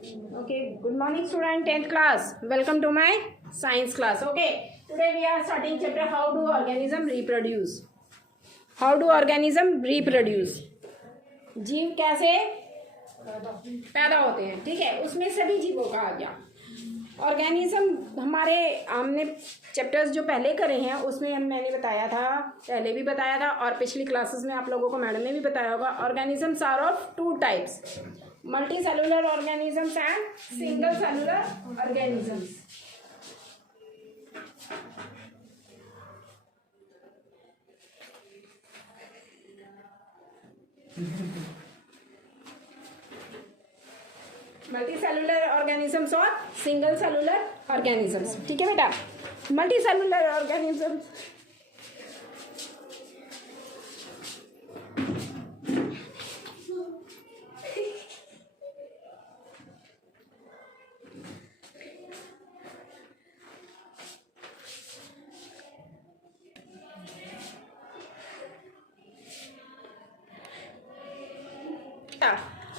Okay, good morning student, 10th class. Welcome to my science class. Okay, today we are starting chapter how do organism reproduce. How do organism reproduce? जीव कैसे पैदा होते हैं, ठीक है, उसमें सभी जीवों का आ गया। ऑर्गेनिज्म हमारे हमने चैप्टर्स जो पहले करे हैं उसमें मैंने बताया था, पहले भी बताया था और पिछली क्लासेस में आप लोगों को मैडम ने भी बताया होगा। Organisms are of two types, multi cellular organisms and single cellular organisms. Multi cellular organisms और सिंगल सेलुलर ऑर्गेनिजम्स, ठीक है बेटा। Multi cellular organisms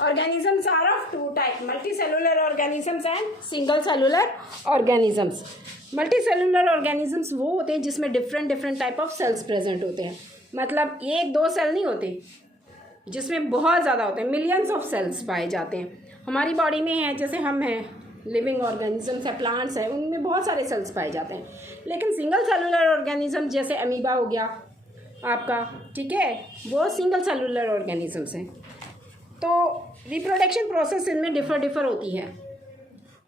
organisms are of two types, multicellular organisms and single cellular organisms. Multicellular organisms वो होते हैं जिसमें different type of cells present होते हैं, मतलब एक दो सेल नहीं होते, जिसमें बहुत ज़्यादा होते हैं, मिलियंस ऑफ सेल्स पाए जाते हैं। हमारी बॉडी में है, जैसे हम हैं, लिविंग ऑर्गेनिजम्स है, प्लांट्स है, उनमें बहुत सारे सेल्स पाए जाते हैं। लेकिन सिंगल सेलुलर ऑर्गेनिज्म जैसे अमीबा हो गया आपका, ठीक है, वो सिंगल सेलुलर ऑर्गेनिजम्स हैं। तो रिप्रोडक्शन प्रोसेस इनमें डिफर होती है।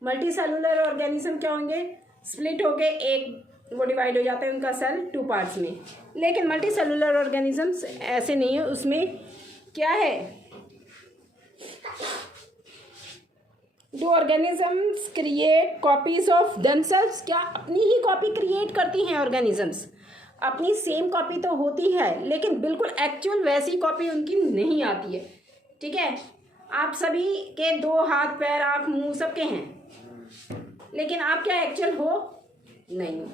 मल्टी सेलुलर ऑर्गेनिज्म क्या होंगे, स्प्लिट होके एक वो डिवाइड हो जाते हैं उनका सेल टू पार्ट्स में। लेकिन मल्टी सेलुलर ऑर्गेनिजम्स ऐसे नहीं है, उसमें क्या है, do organisms create copies of themselves, क्या अपनी ही कॉपी क्रिएट करती हैं ऑर्गेनिजम्स। अपनी सेम कॉपी तो होती है लेकिन बिल्कुल एक्चुअल वैसी कॉपी उनकी नहीं आती है, ठीक है। आप सभी के दो हाथ पैर आँख मुंह सबके हैं, लेकिन आप क्या एक्चुअल हो, नहीं हो।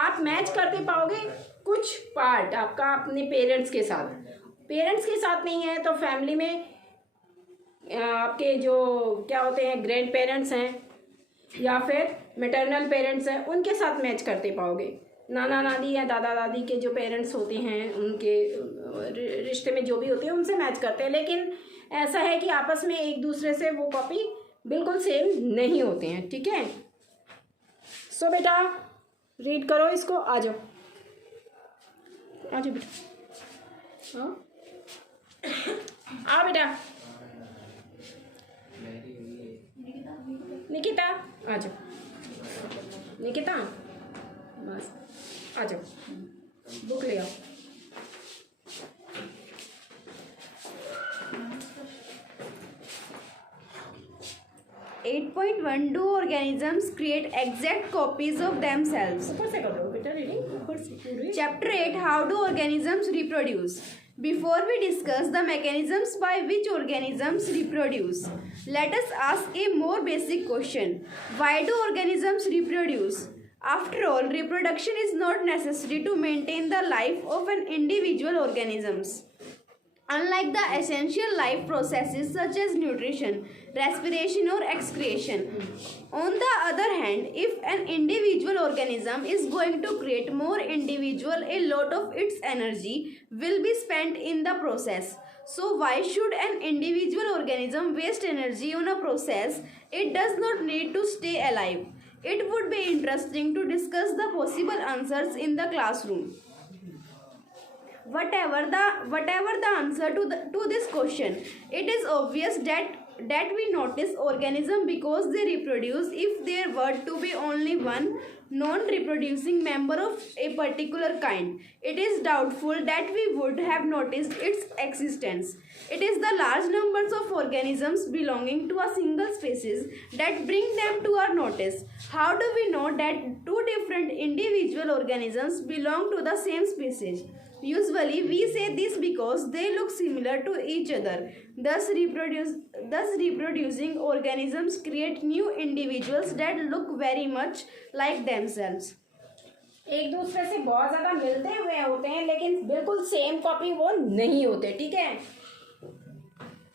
आप मैच करते पाओगे कुछ पार्ट आपका अपने पेरेंट्स के साथ नहीं है तो फैमिली में आपके जो क्या होते हैं ग्रैंड पेरेंट्स हैं या फिर मैटरनल पेरेंट्स हैं, उनके साथ मैच करते पाओगे। नाना नानी या दादा दादी के जो पेरेंट्स होते हैं उनके रिश्ते में जो भी होते हैं उनसे मैच करते हैं। लेकिन ऐसा है कि आपस में एक दूसरे से वो कॉपी बिल्कुल सेम नहीं होते हैं, ठीक है। सो बेटा रीड करो इसको, आ जाओ बेटा, हाँ आ बेटा, निकिता आ जाओ, निकिता बस आ जाओ, बुक ले आओ। 8.1 Do organisms create exact copies of themselves? ऊपर से कर दो बेटा रीडिंग, ऊपर से। Chapter 8 How do organisms reproduce? Before we discuss the mechanisms by which organisms reproduce, let us ask a more basic question. Why do organisms reproduce? After all, reproduction is not necessary to maintain the life of an individual organisms. Unlike the essential life processes such as nutrition, respiration or excretion. On the other hand, if an individual organism is going to create more individual, a lot of its energy will be spent in the process. So why should an individual organism waste energy on a process it does not need to stay alive? It would be interesting to discuss the possible answers in the classroom. Whatever the answer to this question, it is obvious that we notice organism because they reproduce. If there were to be only one non-reproducing member of a particular kind, it is doubtful that we would have noticed its existence. It is the large numbers of organisms belonging to a single species that bring them to our notice. How do we know that two different individual organisms belong to the same species? Usually we say this because they look similar to each other. Thus reproducing organisms create new individuals that look very much like themselves. एक दूसरे से बहुत ज़्यादा मिलते हुए होते हैं लेकिन बिल्कुल सेम कॉपी वो नहीं होते, ठीक है।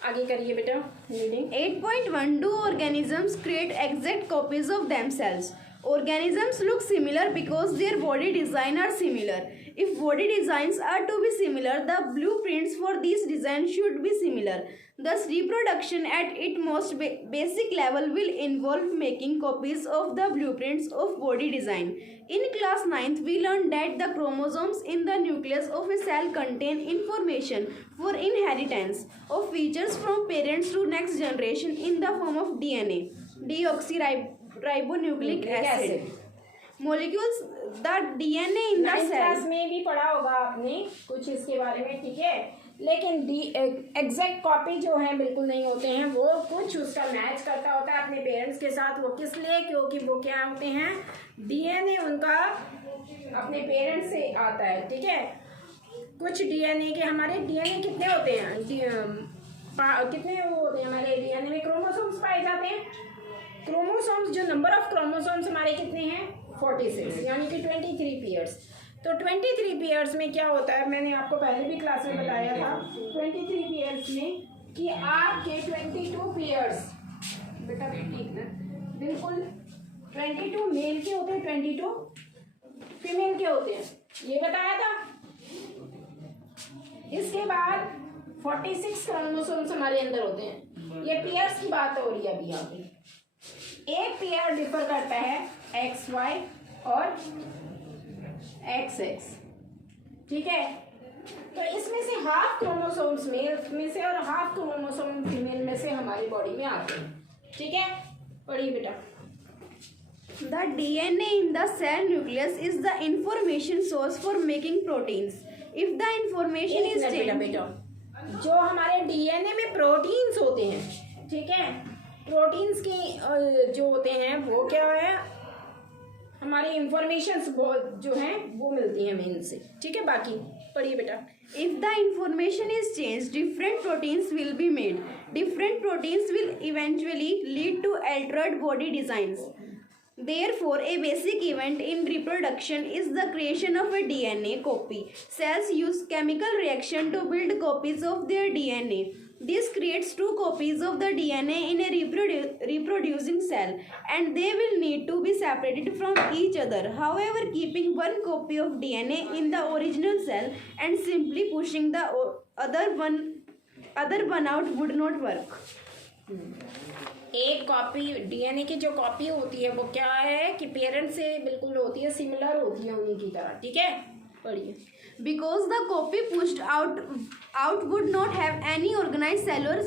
आगे करिए बेटा reading. 8.1 Do organisms create exact copies of themselves? Organisms look similar because their body design are similar. If body designs are to be similar, the blueprints for these designs should be similar. Thus, reproduction at its most basic level will involve making copies of the blueprints of body design. In class 9th, we learned that the chromosomes in the nucleus of a cell contain information for inheritance of features from parents to next generation in the form of DNA, deoxyribonucleic acid. Molecules, the DNA in the ninth class cell. में भी पढ़ा होगा आपने कुछ इसके बारे में, ठीक है। लेकिन एग्जैक्ट कॉपी जो है बिल्कुल नहीं होते हैं, वो कुछ उसका मैच करता होता है अपने पेरेंट्स के साथ। वो किस लिए? क्योंकि वो क्या होते हैं, डीएनए उनका अपने पेरेंट्स से आता है, ठीक है। कुछ डीएनए के, हमारे डीएनए कितने होते हैं, कितने वो होते हैं हमारे डीएनए में, क्रोमोसोम्स पाए जाते हैं। क्रोमोसोम्स, जो नंबर ऑफ क्रोमोसोम्स हमारे कितने हैं, 46, यानी कि 23 पेयर्स। तो 23 पेयर्स में क्या होता है, मैंने आपको पहले भी क्लास में बताया था, 23 पेयर्स में कि आपके 22 पेयर्स, बेटा ठीक ना, बिल्कुल 22 मेल के होते हैं, 22 फीमेल के होते हैं, ये बताया था। इसके बाद 46 क्रोमोसोम्स हमारे अंदर होते हैं। ये पेयर्स की बात हो रही है अभी यहाँ पे। एक पेयर डिफर करता है XY और XX, ठीक है। तो इसमें से हाफ क्रोमोसोम्स मेल में से और हाफ क्रोमोसोम फीमेल में से हमारी बॉडी में आते हैं, ठीक है। पढ़िए बेटा। The DNA in the cell nucleus is the information source for making proteins. If the information is changed, बेटा, जो हमारे डीएनए में प्रोटीन्स होते हैं, ठीक है, प्रोटीन्स की जो होते हैं वो क्या है, हमारी इंफॉर्मेशंस जो हैं वो मिलती हैं हमें इनसे, ठीक है। बाकी पढ़िए बेटा। if the information is changed, different proteins will be made. Different proteins will eventually lead to altered body designs. Therefore, a basic event in reproduction is the creation of a DNA copy. Cells use chemical reaction to build copies of their DNA. This creates two copies of the DNA in a reproducing cell, and they will need to be separated from each other. However, keeping one copy of DNA in the original cell and simply pushing the other one out would not work. एक copy DNA की जो copy होती है वो क्या है कि parent से बिल्कुल होती है, सिमिलर होती है उन्हीं की तरह, ठीक है। पढ़िए। Because the copy pushed out would not have any organized cellular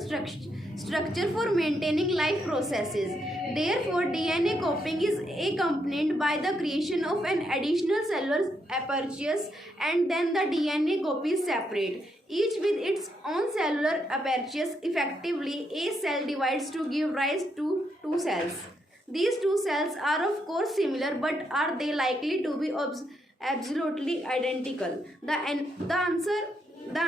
structure for maintaining life processes. Therefore, DNA copying is accompanied by the creation of an additional cellular apertures, and then the DNA copy is separate, each with its own cellular apertures. Effectively, a cell divides to give rise to two cells. These two cells are of course similar, but are they likely to be absolutely identical? The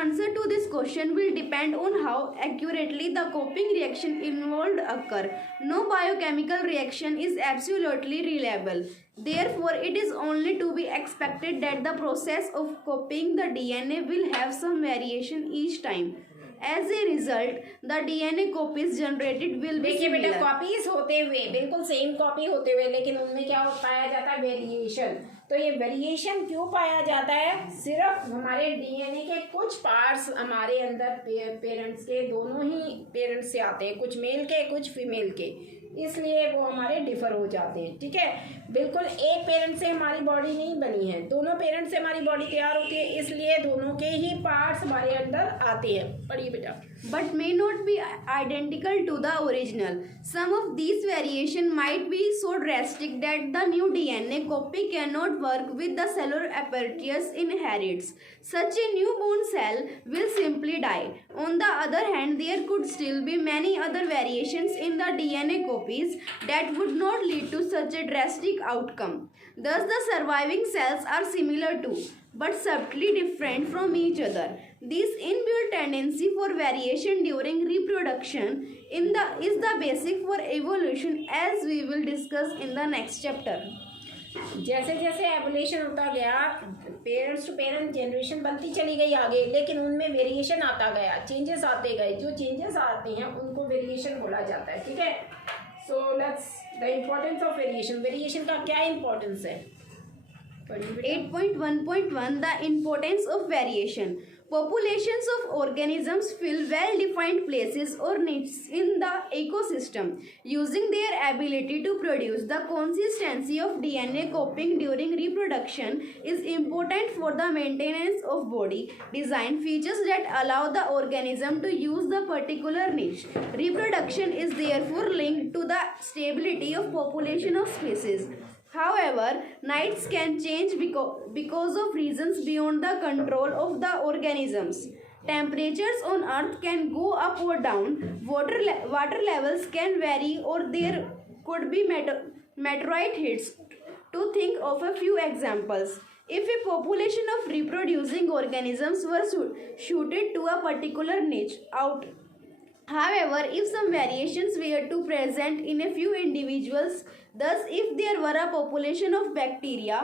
answer to this question will depend on how accurately the copying reaction involved occur. No biochemical reaction is absolutely reliable. Therefore, it is only to be expected that the process of copying the DNA will have some variation each time. As a result, the DNA copies generated will be देखिए बेटा, similar. Copies होते हुए बिल्कुल same copy होते हुए, लेकिन उनमें क्या पाया जाता है, वेरिएशन। तो ये वेरिएशन क्यों पाया जाता है? सिर्फ हमारे डीएनए के कुछ पार्ट्स हमारे अंदर पेरेंट्स के, दोनों ही पेरेंट्स से आते हैं, कुछ मेल के कुछ फीमेल के, इसलिए वो हमारे डिफर हो जाते हैं, ठीक है। बिल्कुल एक पेरेंट से हमारी बॉडी नहीं बनी है, दोनों पेरेंट से हमारी बॉडी तैयार होती है, इसलिए दोनों के ही पार्ट्स हमारे अंदर आते हैं। पढ़िए बेटा। But may not be identical to the original. Some of these variation might be so drastic that the new DNA copy cannot work with the cellular apparatus inherits. Such a newborn cell will simply die. On the other hand, there could still be many other variations in the DNA copies that would not lead to such a drastic outcome. Thus, the surviving cells are similar to, but subtly different from each other. This inbuilt tendency for variation during reproduction is the basic for evolution, as we will discuss in the next chapter. जैसे जैसे evolution होता गया, parents to parent generation बनती चली गई आगे, लेकिन उनमें वेरिएशन आता गया, चेंजेस आते गए। जो चेंजेस आते हैं उनको वेरिएशन बोला जाता है, ठीक है। So let's the importance of variation. Variation का क्या इम्पोर्टेंस है? 8.1.1 The importance of variation. Populations of organisms fill well-defined places or niches in the ecosystem, using their ability to produce. The consistency of DNA copying during reproduction is important for the maintenance of body design features that allow the organism to use the particular niche. Reproduction is therefore linked to the stability of population of species. However, niches can change because of reasons beyond the control of the organisms. Temperatures on Earth can go up or down, water levels can vary, or there could be meteorite hits. To think of a few examples, if a population of reproducing organisms were suited to a particular niche out. However, if some variations were to present in a few individuals, thus if there were a population of bacteria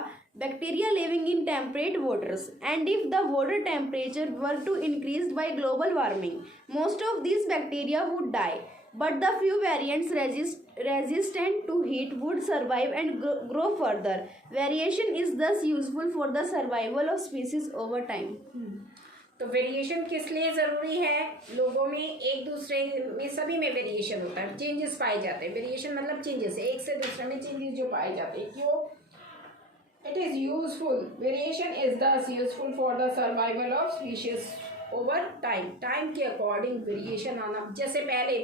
living in temperate waters, and if the water temperature were to increase by global warming, most of these bacteria would die. But the few variants resistant to heat would survive and grow further. Variation is thus useful for the survival of species over time. तो variation किस लिए ज़रूरी है? लोगों में एक दूसरे में सभी में वेरिएशन होता है, चेंजेस पाए जाते हैं। वेरिएशन मतलब चेंजेस, एक से दूसरे में चेंजेस जो पाए जाते हैं। क्यों? It is useful, variation is thus useful for the survival of species over time. Time के अकॉर्डिंग वेरिएशन आना, जैसे पहले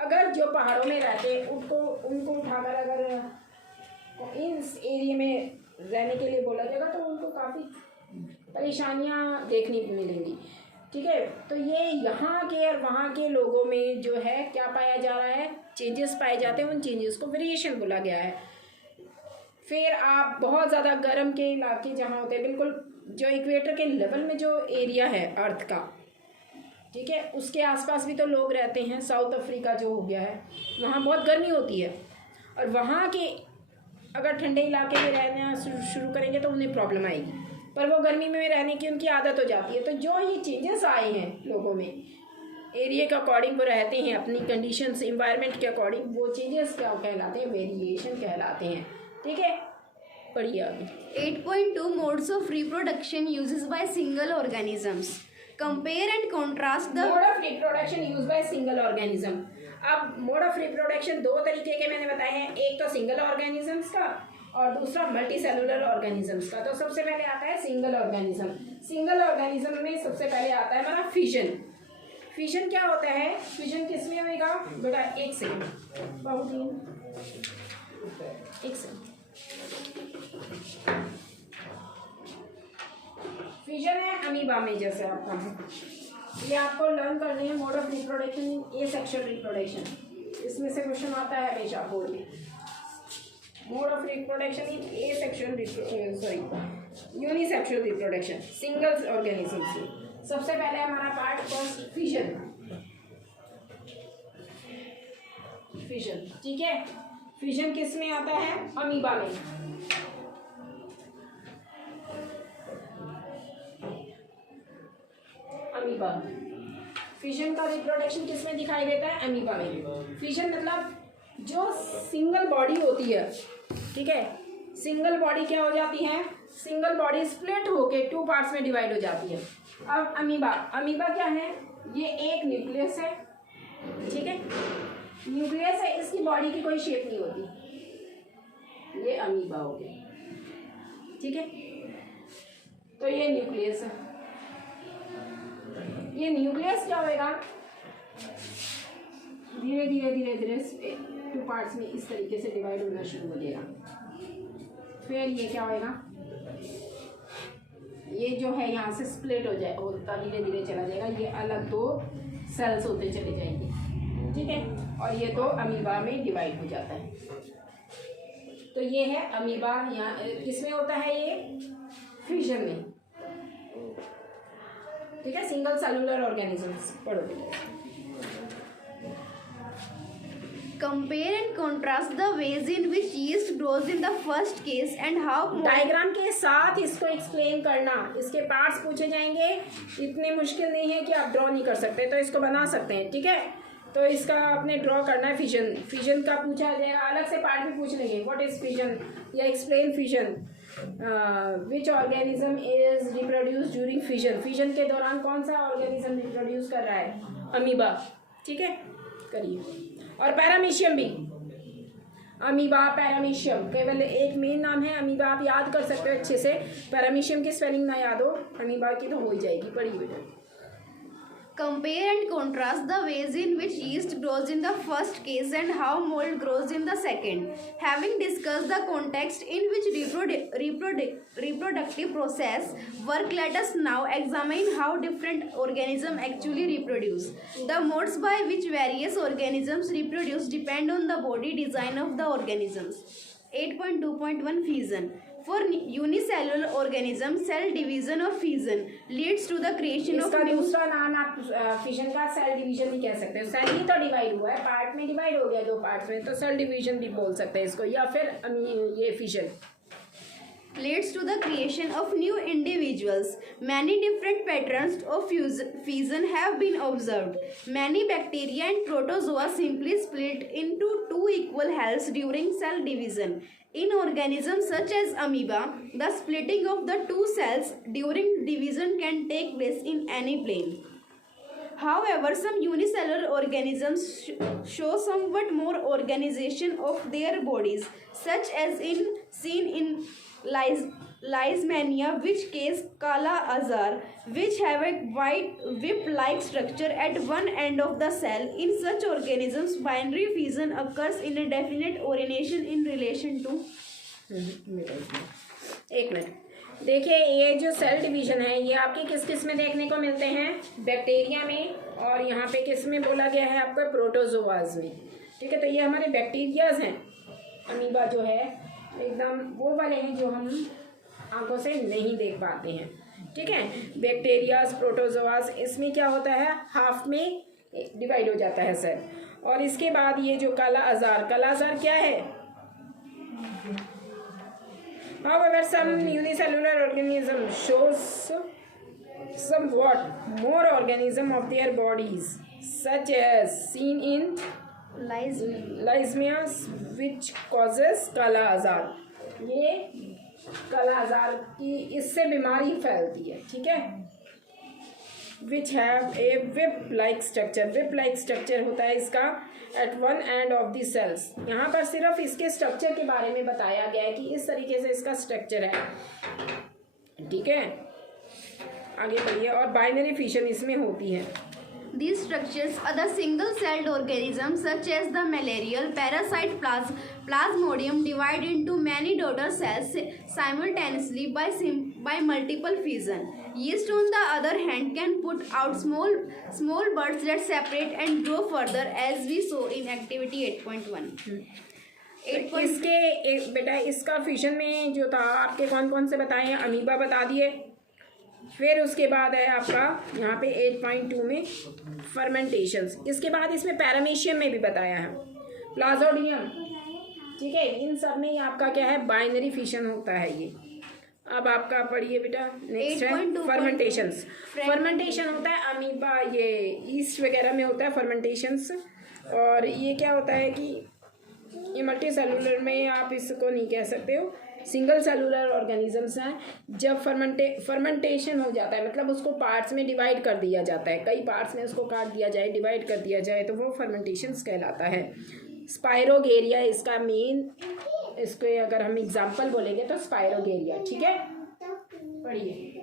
अगर जो पहाड़ों में रहते हैं उनको उठाकर अगर इस एरिया में रहने के लिए बोला जाएगा तो उनको काफ़ी परेशानियां देखने को मिलेंगी, ठीक है। तो ये यहाँ के और वहाँ के लोगों में जो है क्या पाया जा रहा है? चेंजेस पाए जाते हैं, उन चेंजेस को वेरिएशन बोला गया है। फिर आप बहुत ज़्यादा गर्म के इलाके जहाँ होते हैं, बिल्कुल जो इक्वेटर के लेवल में जो एरिया है अर्थ का, ठीक है, उसके आसपास भी तो लोग रहते हैं। साउथ अफ्रीका जो हो गया है, वहाँ बहुत गर्मी होती है, और वहाँ के अगर ठंडे इलाके में रहना शुरू करेंगे तो उन्हें प्रॉब्लम आएगी, पर वो गर्मी में रहने की उनकी आदत हो जाती है। तो जो ये चेंजेस आए हैं लोगों में, एरिया के अकॉर्डिंग वो रहते हैं, अपनी कंडीशंस इन्वायरमेंट के अकॉर्डिंग, वो चेंजेस क्या कहलाते हैं? वेरिएशन कहलाते हैं, ठीक है। पढ़िए आगे। 8.2 Modes of reproduction uses by single organisms. Compare and contrast the mode of reproduction use by single organism. अब मोड ऑफ रिप्रोडक्शन दो तरीके के मैंने बताए हैं, एक तो सिंगल ऑर्गेनिजम्स का और दूसरा मल्टी सेलुलर ऑर्गेनिजम्स का। तो सबसे पहले आता है सिंगल ऑर्गेनिज्म। सिंगल ऑर्गेनिज्म में सबसे पहले आता है हमारा फिजन। फिजन क्या होता है? फिजन किस में होगा बेटा? एक सेकेंड, बहुत ही एक सेकेंड। फिजन है अमीबा में, जैसे आपका है, ये आपको लर्न करने हैं। Mode of reproduction in asexual reproduction, इसमें से क्वेश्चन आता है हमेशा बोर्ड में। Mode of reproduction in asexual unisexual reproduction, single organism से। सबसे पहले हमारा पार्ट फर्स्ट फिजन। फिजन, ठीक है। फिजन किस में आता है? अमीबा में। अमीबा। फिजन का रिप्रोडक्शन किस में दिखाई देता है? अमीबा में। फिजन मतलब जो सिंगल बॉडी होती है, ठीक है, सिंगल बॉडी क्या हो जाती है? सिंगल बॉडी स्प्लिट होके टू पार्ट्स में डिवाइड हो जाती है। अब अमीबा क्या है? ये एक न्यूक्लियस है, ठीक है, न्यूक्लियस है, इसकी बॉडी की कोई शेप नहीं होती, ये अमीबा हो गया, ठीक है। तो ये न्यूक्लियस है, ये न्यूक्लियस क्या होएगा? धीरे धीरे टू पार्ट्स में इस तरीके से डिवाइड होना शुरू हो जाएगा। फिर ये क्या होएगा? ये जो है यहाँ से स्प्लिट हो जाए, होता धीरे धीरे चला जाएगा, ये अलग दो सेल्स होते चले जाएंगे, ठीक है, और ये तो अमीबा में डिवाइड हो जाता है। तो ये है अमीबा। यहाँ किसमें होता है? ये फिजन में, ठीक है। सिंगल सेलुलर ऑर्गेनिजम्स पढ़ो। Compare and contrast the ways in which yeast grows in the first case and how diagram के साथ इसको एक्सप्लेन करना, इसके पार्ट्स पूछे जाएंगे, इतने मुश्किल नहीं है कि आप ड्रॉ नहीं कर सकते, तो इसको बना सकते हैं, ठीक है। तो इसका आपने ड्रॉ करना है। फिजन, फिजन का पूछा जाएगा, अलग से पार्ट भी पूछ लेंगे, व्हाट इज फिजन या explain fission, which organism is reproduce during fission, fission के दौरान कौन सा ऑर्गेनिज्म रिप्रोड्यूस कर रहा है, अमीबा, ठीक है, करिए। और पैरामीशियम भी, अमीबा पैरामीशियम, केवल एक मेन नाम है, अमीबा आप याद कर सकते हो अच्छे से, पैरामीशियम की स्पेलिंग ना याद हो, अमीबा की तो हो ही जाएगी, पढ़िए बेटा। Compare and contrast the ways in which yeast grows in the first case and how mold grows in the second. Having discussed the context in which reproductive process work, let us now examine how different organisms actually reproduce. The modes by which various organisms reproduce depend on the body design of the organisms. 8.2.1 Fission. For unicellular organism, cell division or fission leads to the creation of इसका new. दूसरा नाम आप fission का cell division भी कह सकते हो, cell ही तो डिवाइड हुआ है, पार्ट में डिवाइड हो गया दो पार्ट्स में, तो सेल डिवीजन भी बोल सकते हैं इसको, या फिर ये fission Leads to the creation of new individuals. Many different patterns of fission have been observed. Many bacteria and protozoa simply split into two equal halves during cell division. In organisms such as amoeba, the splitting of the two cells during division can take place in any plane. However, some unicellular organisms show somewhat more organization of their bodies, such as seen in Leishmania, which case Kala Azar, which have a white whip-like structure at one end of the cell. In such organisms, binary fission occurs in a definite orientation in relation to. एक minute देखिए, ये जो cell division है ये आपके किस किस में देखने को मिलते हैं, बैक्टीरिया में, और यहाँ पे किस में बोला गया है आपका, प्रोटोजोआज में, ठीक है। तो ये हमारे बैक्टीरियाज हैं, अमीबा जो है एकदम वो वाले हैं जो हम आंखों से नहीं देख पाते हैं, ठीक है। बैक्टीरियाज, प्रोटोजोआज, इसमें क्या होता है, हाफ में डिवाइड हो जाता है सेल। और इसके बाद ये जो काला अजार, काला अजार क्या है, however some unicellular organism shows somewhat more organism of their bodies, such as seen in Leishmania, which causes काला अजार, ये काला अजार की इससे बीमारी फैलती है, ठीक है। which have a whip like structure, whip like structure होता है इसका at one end of the cells। यहाँ पर सिर्फ इसके स्ट्रक्चर के बारे में बताया गया है कि इस तरीके से इसका स्ट्रक्चर है, ठीक है। आगे बढ़िए। और बाइनरी फिशन इसमें होती है। These structures are the single-celled organisms such as the malarial parasite Plasmodium divide into many daughter cells simultaneously by multiple fission. Yeast, on the other hand, can put out small buds that separate and grow further, as we saw in activity 8.1. इसके बेटा इसका fission में जो था आपके कौन कौन से बताए हैं, अमीबा बता दिए। फिर उसके बाद है आपका यहाँ पे 8.2 में फर्मेंटेशंस। इसके बाद इसमें पैरामीशियम में भी बताया है, प्लाज्मोडियम, ठीक है। इन सब में आपका क्या है, बाइनरी फिशन होता है ये। अब आपका पढ़िए बेटा, नेक्स्ट है फर्मेंटेशंस। फर्मेंटेशन होता है अमीबा, ये ईस्ट वगैरह में होता है फर्मेंटेशंस। और ये क्या होता है कि ये मल्टी सेलुलर में आप इसको नहीं कह सकते हो, सिंगल सेलुलर ऑर्गेनिजम्स हैं। जब फर्मेंटेशन हो जाता है, मतलब उसको पार्ट्स में डिवाइड कर दिया जाता है, कई पार्ट्स में उसको काट दिया जाए, डिवाइड कर दिया जाए, तो वो फर्मेंटेशंस कहलाता है। स्पाइरोगेरिया इसका मेन, इसको अगर हम एग्जांपल बोलेंगे तो स्पाइरोगेरिया, ठीक है। पढ़िए।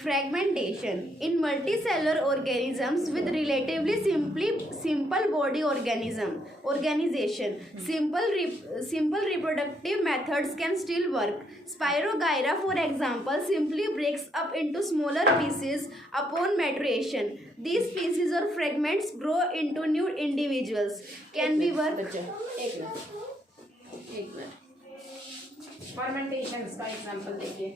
Fragmentation. In multicellular organisms with relatively simple body organization, simple reproductive methods can still work. Spirogyra, for example, simply breaks up into smaller pieces upon maturation. These pieces or fragments grow into new individuals. Can we work? एक minute फर्मेंटेशंस का example देखिए।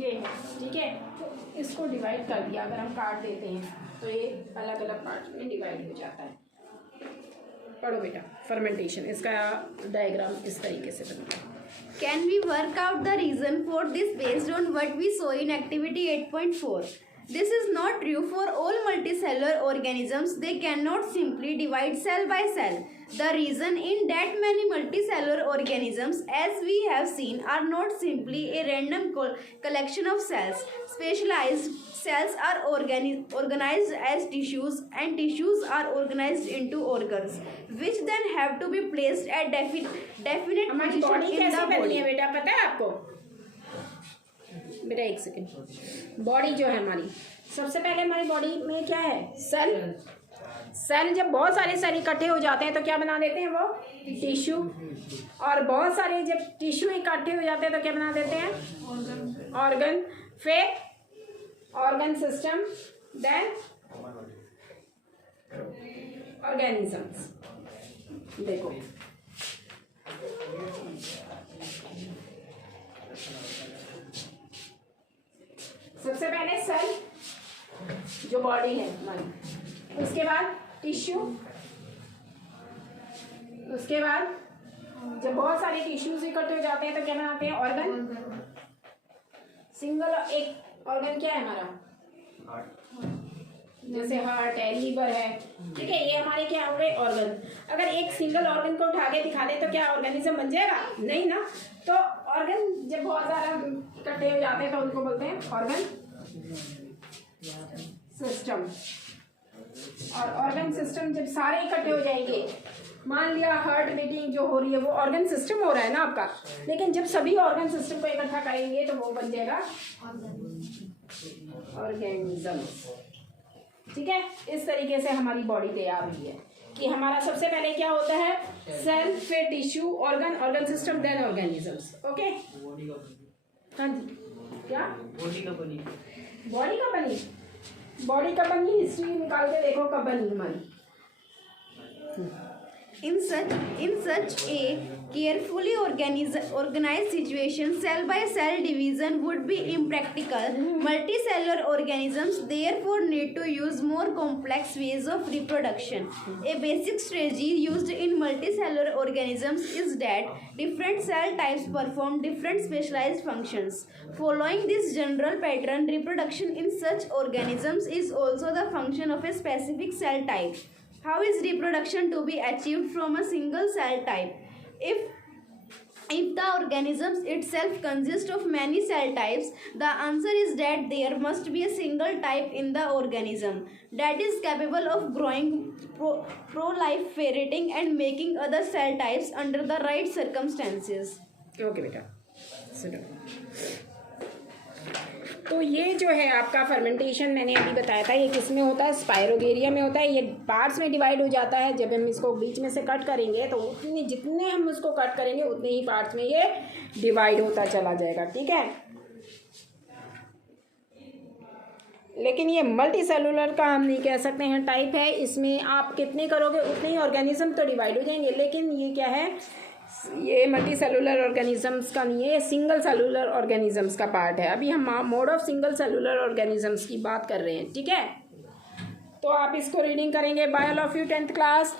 ये है, ठीक है। तो इसको divide कर दिया, अगर हम काट देते हैं तो ये अलग अलग पार्ट में डिवाइड हो जाता है। पढ़ो बेटा, फर्मेंटेशन, इसका डायग्राम इस तरीके से बनता है। Can we work out the reason for this based on what we saw in activity 8.4? This is not true for all multicellular organisms. They cannot simply divide cell by cell. The reason in that many multicellular organisms, as we have seen, are not simply a random collection of cells. Specialized cells are organized as tissues, and tissues are organized into organs, which then have to be placed at definite हमारी position body in कैसे the बनती है body. बेटा, पता है आपको? बेटा एक सेकेंड। बॉडी जो है हमारी, सबसे पहले हमारी बॉडी में क्या है? सेल। सेल जब बहुत सारे सेल इकट्ठे हो जाते हैं तो क्या बना देते हैं? वो टिश्यू। और बहुत सारे जब टिश्यू इकट्ठे हो जाते हैं तो क्या बना देते हैं? ऑर्गन। फिर ऑर्गन सिस्टम, देन ऑर्गेनिजम्स। देखो सबसे पहले सेल जो बॉडी है हमारी, उसके बाद टिश्यू, उसके बाद जब बहुत सारे टिश्यूज इकट्ठे हो जाते हैं तो क्या बनाते हैं? ऑर्गन। सिंगल एक ऑर्गन क्या है हमारा? जैसे हार्ट है, लीवर है, ठीक है, ये हमारे क्या हो गए? ऑर्गन। अगर एक सिंगल ऑर्गन को उठा के दिखा दे तो क्या ऑर्गेनिज्म बन जाएगा? नहीं ना। तो ऑर्गन जब बहुत सारा इकट्ठे हो जाते हैं तो उनको बोलते हैं ऑर्गन सिस्टम। और ऑर्गन सिस्टम जब सारे इकट्ठे हो जाएंगे, मान लिया हार्ट बीटिंग जो हो रही है वो ऑर्गन सिस्टम हो रहा है ना आपका, लेकिन जब सभी ऑर्गन सिस्टम को इकट्ठा करेंगे तो वो बन जाएगा ऑर्गेनिज्म। ठीक है, इस तरीके से हमारी बॉडी तैयार हुई है कि हमारा सबसे पहले क्या होता है? सेल, फिर tissue, organ, organ system, then organisms. Okay, हाँ जी, क्या बॉडी कब बनी? बॉडी कब बनी? हिस्ट्री निकाल के देखो कब बनी हमारी। In such a carefully organized situation, cell by cell division would be impractical. Multicellular organisms therefore need to use more complex ways of reproduction. A basic strategy used in multicellular organisms is that different cell types perform different specialized functions. Following this general pattern, reproduction in such organisms is also the function of a specific cell type. How is reproduction to be achieved from a single cell type? If the organism itself consists of many cell types, the answer is that there must be a single type in the organism that is capable of growing, proliferating and making other cell types under the right circumstances. Okay बेटा, सुनो। तो ये जो है आपका fermentation मैंने अभी बताया था, ये किस में होता है? स्पायरोगेरिया में होता है। ये पार्ट्स में डिवाइड हो जाता है। जब हम इसको बीच में से कट करेंगे तो उतने जितने हम उसको कट करेंगे उतने ही पार्ट्स में ये डिवाइड होता चला जाएगा। ठीक है, लेकिन ये मल्टी सेलुलर का हम नहीं कह सकते हैं, टाइप है। इसमें आप कितने करोगे उतने ही ऑर्गेनिज्म तो डिवाइड हो जाएंगे, लेकिन ये क्या है? ये मल्टी सेलुलर ऑर्गेनिजम्स का नहीं है, ये सिंगल सेलुलर ऑर्गेनिजम्स का पार्ट है। अभी हम mode of single cellular organisms की बात कर रहे हैं। ठीक है, तो आप इसको रीडिंग करेंगे by all of you 10th class.